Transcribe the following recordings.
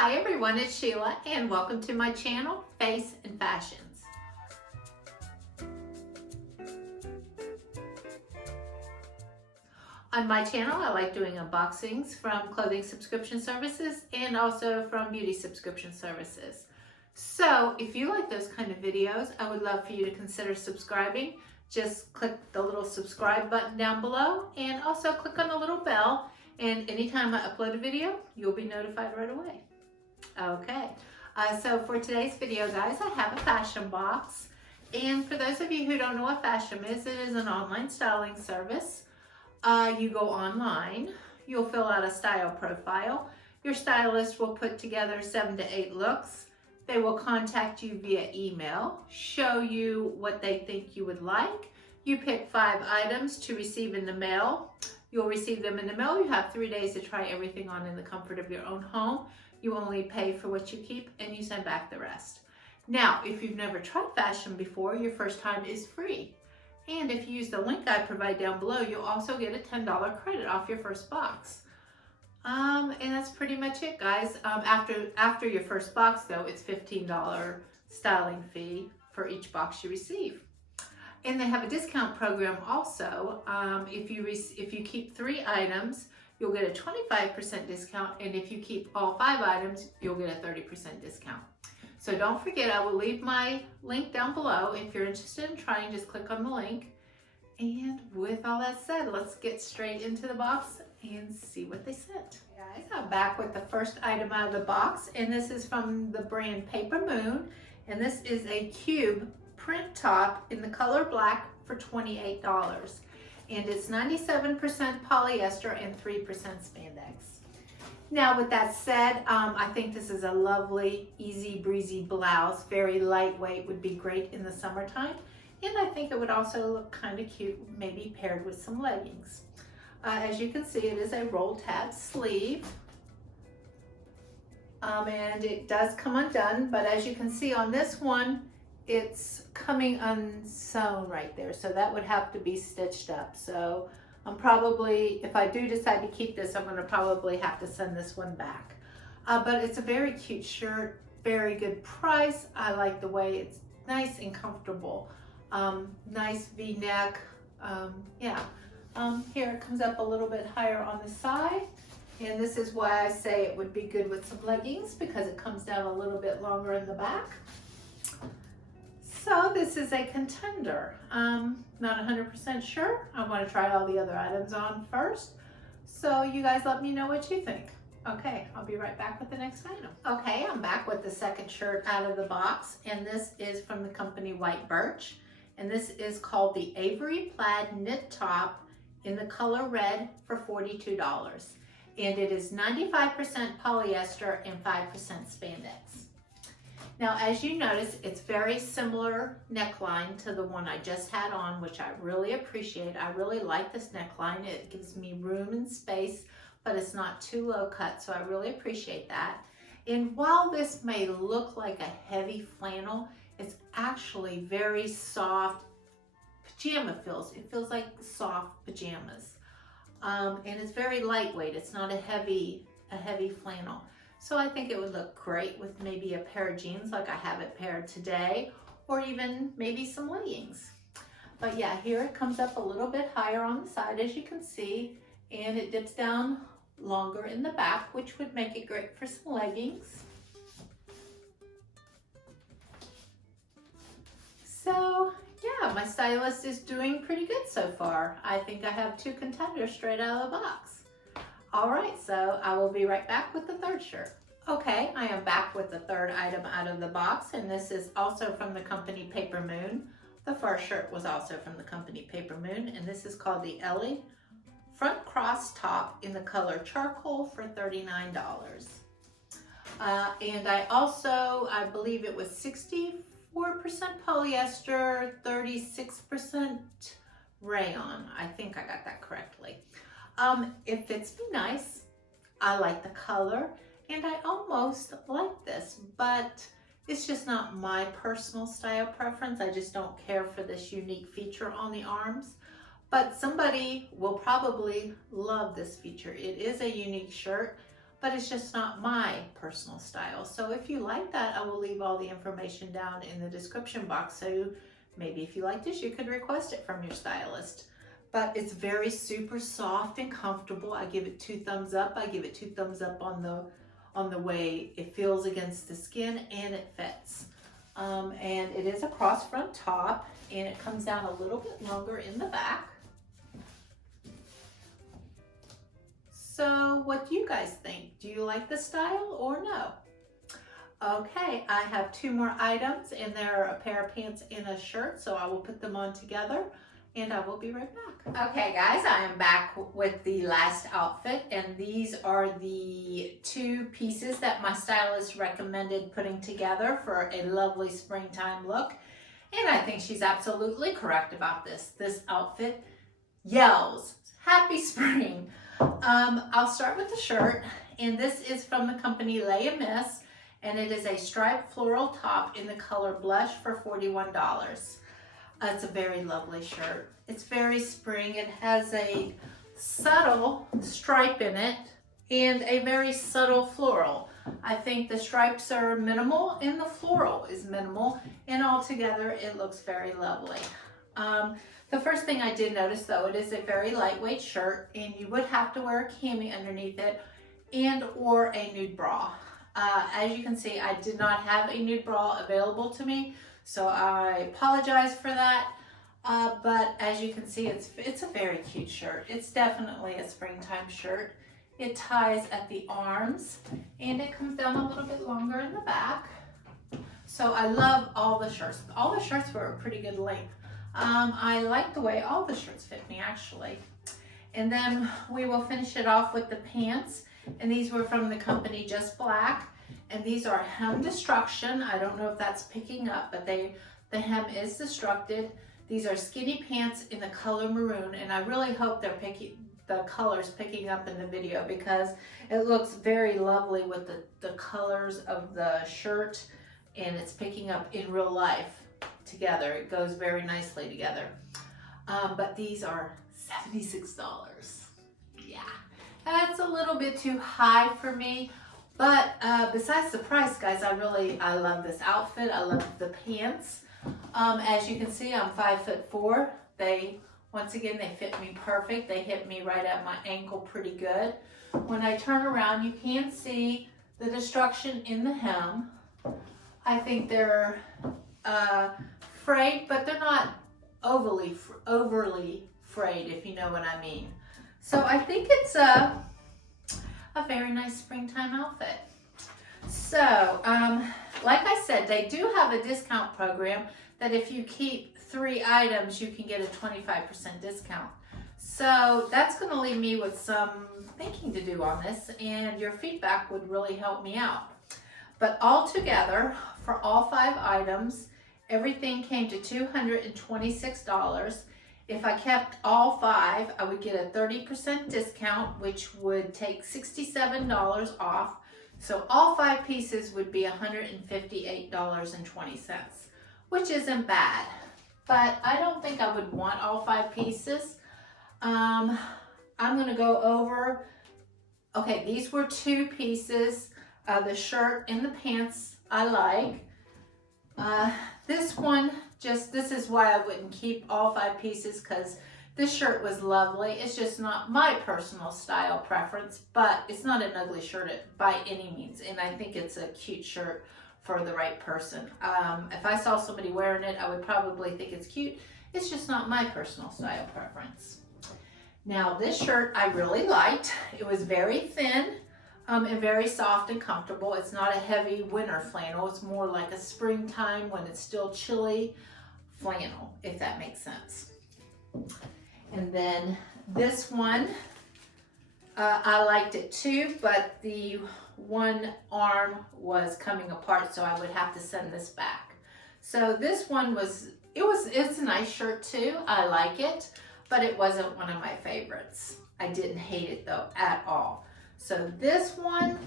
Hi everyone, it's Sheila and welcome to my channel, Face and Fashions. On my channel, I like doing unboxings from clothing subscription services and also from beauty subscription services. So if you like those kind of videos, I would love for you to consider subscribing. Just click the little subscribe button down below and also click on the little bell, and anytime I upload a video, you'll be notified right away. Okay, so for today's video, guys, I have a fashion box. And for those of you who don't know what FASHOM'S is, it is an online styling service. You go online, you'll fill out a style profile. Your stylist will put together 7 to 8 looks. They will contact you via email, show you what they think you would like. You pick 5 items to receive in the mail. You'll receive them in the mail. You have 3 days to try everything on in the comfort of your own home. You only pay for what you keep and you send back the rest. Now, if you've never tried fashion before, your first time is free. And if you use the link I provide down below, you'll also get a $10 credit off your first box. And that's pretty much it, guys. After your first box, though, it's $15 styling fee for each box you receive. And they have a discount program also. If you keep 3 items, you'll get a 25% discount, and if you keep all 5 items, you'll get a 30% discount. So don't forget, I will leave my link down below. If you're interested in trying, just click on the link. And with all that said, let's get straight into the box and see what they sent. Guys, I'm back with the first item out of the box, and this is from the brand Papermoon, and this is a cube print top in the color black for $28. And it's 97% polyester and 3% spandex. Now, with that said, I think this is a lovely, easy breezy blouse, very lightweight, would be great in the summertime. And I think it would also look kind of cute, maybe paired with some leggings. As you can see, it is a roll tab sleeve. And it does come undone, but as you can see on this one, it's coming unsewn right there, so that would have to be stitched up. So I'm probably, if I do decide to keep this, I'm going to probably have to send this one back. But it's a very cute shirt, very good price. I like the way it's nice and comfortable. Nice V-neck. Here it comes up a little bit higher on the side, and this is why I say it would be good with some leggings, because it comes down a little bit longer in the back. So this is a contender. Not 100% sure. I want to try all the other items on first. So you guys let me know what you think. Okay, I'll be right back with the next item. Okay, I'm back with the second shirt out of the box, and this is from the company White Birch. And this is called the Avery Plaid Knit Top in the color red for $42. And it is 95% polyester and 5% spandex. Now, as you notice, it's very similar neckline to the one I just had on, which I really appreciate. I really like this neckline. It gives me room and space, but it's not too low cut, so I really appreciate that. And while this may look like a heavy flannel, it's actually very soft pajama feels. It feels like soft pajamas. And it's very lightweight. It's not a heavy flannel. So I think it would look great with maybe a pair of jeans like I have it paired today, or even maybe some leggings. But yeah, here it comes up a little bit higher on the side, as you can see, and it dips down longer in the back, which would make it great for some leggings. So yeah, my stylist is doing pretty good so far. I think I have 2 contenders straight out of the box. All right, so I will be right back with the third shirt. Okay, I am back with the third item out of the box, and this is also from the company Papermoon. The first shirt was also from the company Papermoon, and this is called the Ellie Front Cross Top in the color charcoal for $39. And I believe it was 64% polyester, 36% rayon. I think I got that correctly. It fits me nice. I like the color, and I almost like this, but it's just not my personal style preference. I just don't care for this unique feature on the arms. But somebody will probably love this feature. It is a unique shirt. but it's just not my personal style. So if you like that, I will leave all the information down in the description box. So maybe if you like this, you could request it from your stylist. But it's very super soft and comfortable. I give it 2 thumbs up. I give it 2 thumbs up on the way it feels against the skin, and it fits. And it is a cross front top, and it comes down a little bit longer in the back. So what do you guys think? Do you like the style or no? Okay, I have 2 more items, and they're a pair of pants and a shirt, so I will put them on together and I will be right back. Okay guys, I am back with the last outfit, and these are the 2 pieces that my stylist recommended putting together for a lovely springtime look. And I think she's absolutely correct about this. This outfit yells happy spring. I'll start with the shirt, and this is from the company Lay a Miss, and it is a striped floral top in the color blush for $41. It's a very lovely shirt. It's very spring. It has a subtle stripe in it and a very subtle floral. I think the stripes are minimal and the floral is minimal, and altogether it looks very lovely. The first thing I did notice though, it is a very lightweight shirt, and you would have to wear a cami underneath it and or a nude bra. As you can see, I did not have a nude bra available to me, so I apologize for that. But as you can see, it's a very cute shirt. It's definitely a springtime shirt. It ties at the arms, and it comes down a little bit longer in the back. So I love all the shirts. All the shirts were a pretty good length. I like the way all the shirts fit me actually. And then we will finish it off with the pants, and these were from the company Just Black, and these are hem destruction. I don't know if that's picking up, but the hem is destructed. These are skinny pants in the color maroon, and I really hope the color's picking up in the video, because it looks very lovely with the colors of the shirt, and it's picking up in real life together. It goes very nicely together. But these are $76. Yeah, that's a little bit too high for me. But besides the price, guys, I love this outfit. I love the pants. As you can see, I'm 5'4". Once again, they fit me perfect. They hit me right at my ankle pretty good. When I turn around, you can see the destruction in the hem. I think they're frayed, but they're not overly frayed, if you know what I mean. So I think it's a very nice springtime outfit. So, like I said, they do have a discount program that if you keep 3 items, you can get a 25% discount. So that's going to leave me with some thinking to do on this, and your feedback would really help me out. But altogether, for all 5 items, everything came to $226. If I kept all 5, I would get a 30% discount, which would take $67 off. So all 5 pieces would be $158.20, which isn't bad. But I don't think I would want all 5 pieces. I'm gonna go over, okay, these were 2 pieces. The shirt and the pants I like. This one, this is why I wouldn't keep all 5 pieces, because this shirt was lovely. It's just not my personal style preference, but it's not an ugly shirt by any means, and I think it's a cute shirt for the right person. If I saw somebody wearing it, I would probably think it's cute. It's just not my personal style preference. Now this shirt I really liked. It was very thin and very soft and comfortable. It's not a heavy winter flannel. It's more like a springtime when it's still chilly flannel, if that makes sense. And then this one, I liked it too, but the one arm was coming apart, so I would have to send this back. So this one it's a nice shirt too. I like it, but it wasn't one of my favorites. I didn't hate it though at all. So this one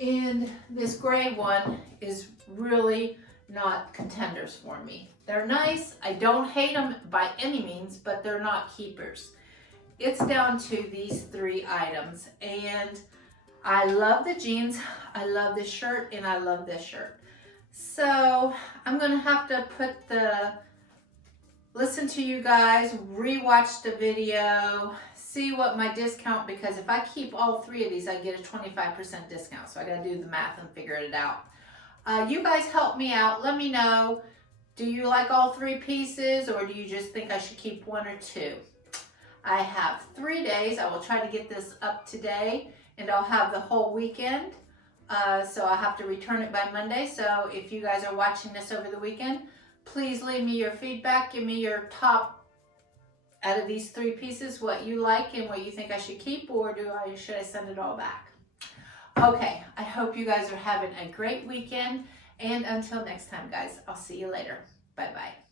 and this gray one is really not contenders for me. They're nice. I don't hate them by any means, but they're not keepers. It's down to these 3 items, and I love the jeans, I love this shirt, and I love this shirt. So I'm gonna have to listen to you guys, rewatch the video, see what my discount, because if I keep all three of these, I get a 25% discount. So I gotta do the math and figure it out. You guys help me out. Let me know, do you like all three pieces, or do you just think I should keep one or two? I have 3 days. I will try to get this up today, and I'll have the whole weekend. So I'll have to return it by Monday. So if you guys are watching this over the weekend, please leave me your feedback. Give me your top out of these 3 pieces, what you like and what you think I should keep, or should I send it all back? Okay, I hope you guys are having a great weekend. And until next time, guys, I'll see you later. Bye-bye.